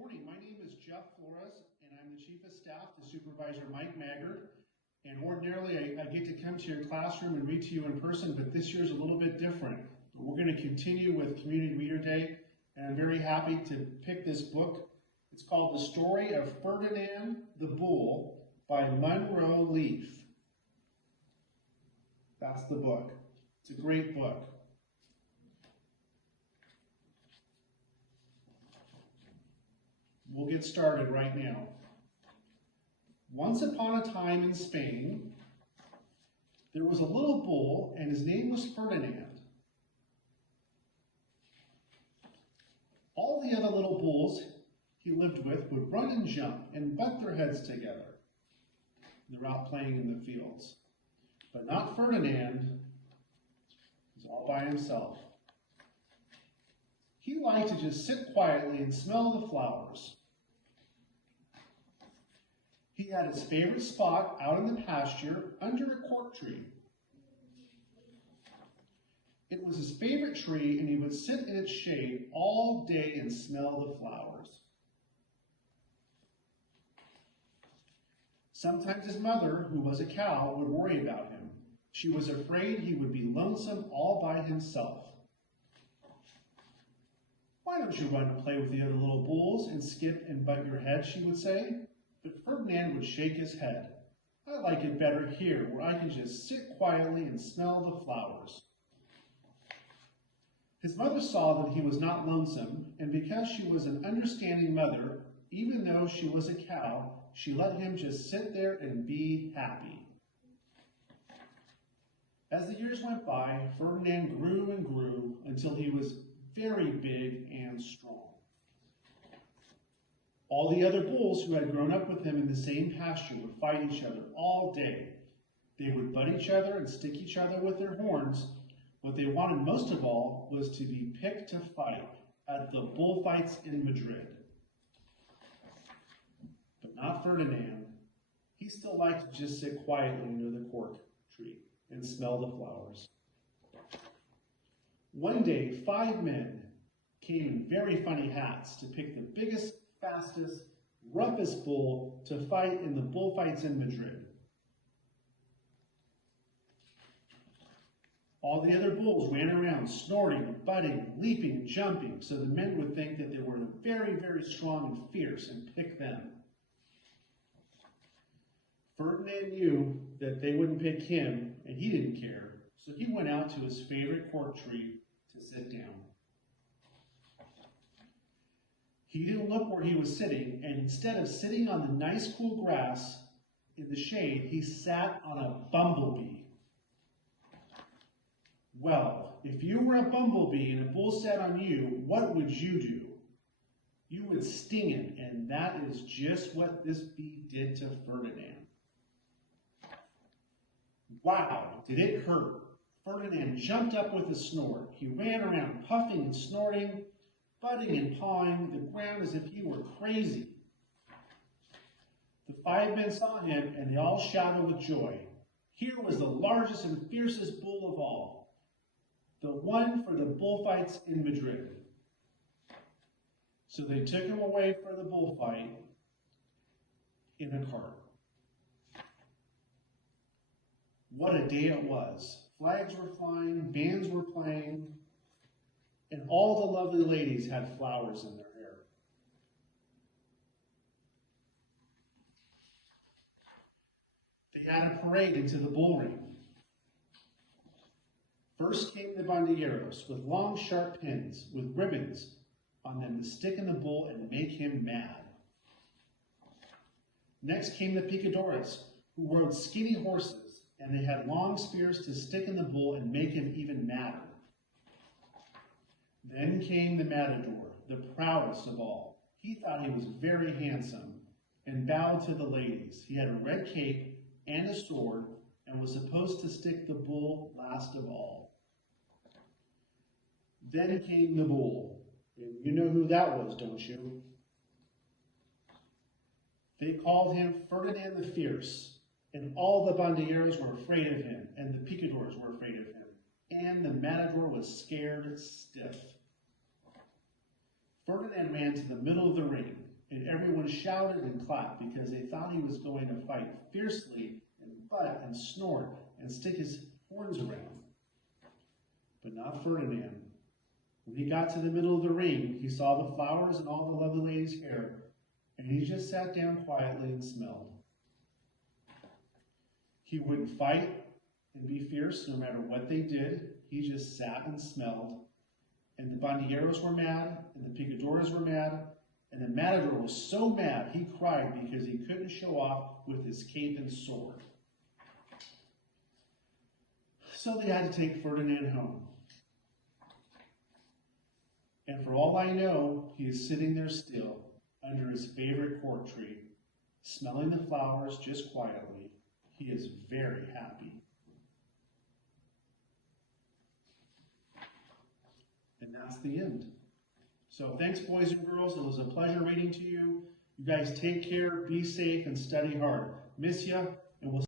morning. My name is Jeff Flores, and I'm the Chief of Staff to Supervisor Mike Maggard. And ordinarily, I get to come to your classroom and read to you in person, but this year is a little bit different. We're going to continue with Community Reader Day, and I'm very happy to pick this book. It's called The Story of Ferdinand the Bull by Munro Leaf. That's the book. It's a great book. We'll get started right now. Once upon a time in Spain, there was a little bull, and his name was Ferdinand. All the other little bulls he lived with would run and jump and butt their heads together. They're out playing in the fields. But not Ferdinand. He's all by himself. He liked to just sit quietly and smell the flowers. He had his favorite spot out in the pasture under a cork tree. It was his favorite tree, and he would sit in its shade all day and smell the flowers. Sometimes his mother, who was a cow, would worry about him. She was afraid he would be lonesome all by himself. "Why don't you run and play with the other little bulls and skip and butt your head?" she would say. But Ferdinand would shake his head. "I like it better here, where I can just sit quietly and smell the flowers." His mother saw that he was not lonesome, and because she was an understanding mother, even though she was a cow, she let him just sit there and be happy. As the years went by, Ferdinand grew and grew until he was very big and strong. All the other bulls who had grown up with him in the same pasture would fight each other all day. They would butt each other and stick each other with their horns. What they wanted most of all was to be picked to fight at the bullfights in Madrid. But not Ferdinand. He still liked to just sit quietly under the cork tree and smell the flowers. One day, 5 men came in very funny hats to pick the biggest, fastest, roughest bull to fight in the bullfights in Madrid. All the other bulls ran around snorting, butting, leaping, and jumping, so the men would think that they were very, very strong and fierce and pick them. Ferdinand knew that they wouldn't pick him, and he didn't care, so he went out to his favorite cork tree to sit down. He didn't look where he was sitting, and instead of sitting on the nice cool grass in the shade, he sat on a bumblebee. Well, if you were a bumblebee and a bull sat on you, what would you do? You would sting him, and that is just what this bee did to Ferdinand. Wow, did it hurt? Ferdinand jumped up with a snort. He ran around puffing and snorting, butting and pawing the ground as if he were crazy. The 5 men saw him, and they all shouted with joy. Here was the largest and fiercest bull of all, the one for the bullfights in Madrid. So they took him away for the bullfight in a cart. What a day it was. Flags were flying, bands were playing, and all the lovely ladies had flowers in their hair. They had a parade into the bull ring. First came the banderillos with long, sharp pins with ribbons on them to stick in the bull and make him mad. Next came the picadores, who rode skinny horses, and they had long spears to stick in the bull and make him even madder. Then came the matador, the proudest of all. He thought he was very handsome and bowed to the ladies. He had a red cape and a sword and was supposed to stick the bull last of all. Then came the bull. And you know who that was, don't you? They called him Ferdinand the Fierce, and all the banderillos were afraid of him, and the picadores were afraid of him, and the matador was scared stiff. Ferdinand ran to the middle of the ring. and everyone shouted and clapped because they thought he was going to fight fiercely and butt and snort and stick his horns around. But not Ferdinand. When he got to the middle of the ring, he saw the flowers and all the lovely ladies' hair, and he just sat down quietly and smelled. He wouldn't fight and be fierce no matter what they did. He just sat and smelled. And the bandilleros were mad, and the picadores were mad, and the matador was so mad he cried because he couldn't show off with his cape and sword. So they had to take Ferdinand home. And for all I know, he is sitting there still, under his favorite cork tree, smelling the flowers just quietly. He is very happy. And that's the end. So thanks, boys and girls. It was a pleasure reading to you. You guys take care, be safe, and study hard. Miss ya, and we'll